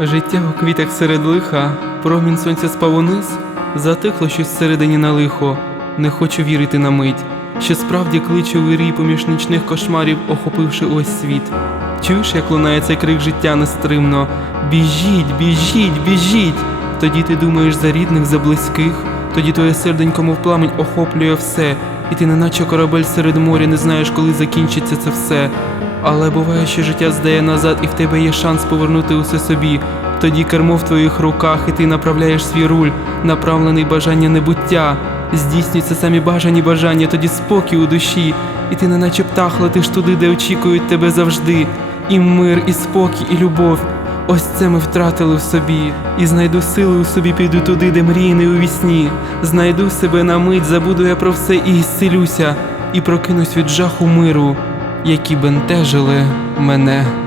Життя у квітах серед лиха, промінь сонця спав униз, затихло щось всередині на лихо. Не хочу вірити на мить, що справді кличе вирій поміж нічних кошмарів, охопивши ось світ. Чуєш, як лунає цей крик життя нестримно. Біжіть, біжіть, біжіть. Тоді ти думаєш за рідних, за близьких, тоді твоє серденько, мов пламень, охоплює все, і ти, неначе корабель серед моря, не знаєш, коли закінчиться це все. Але буває, що життя здає назад, і в тебе є шанс повернути усе собі. Тоді кермо в твоїх руках, і ти направляєш свій руль, направлений бажання небуття. Здійснюються самі бажані бажання, тоді спокій у душі, і ти неначе птах летиш туди, де очікують тебе завжди. І мир, і спокій, і любов. Ось це ми втратили в собі, і знайду сили у собі, піду туди, де мрії не у вісні. Знайду себе на мить, забуду я про все і зцілюся, і прокинусь від жаху миру, які бентежили мене.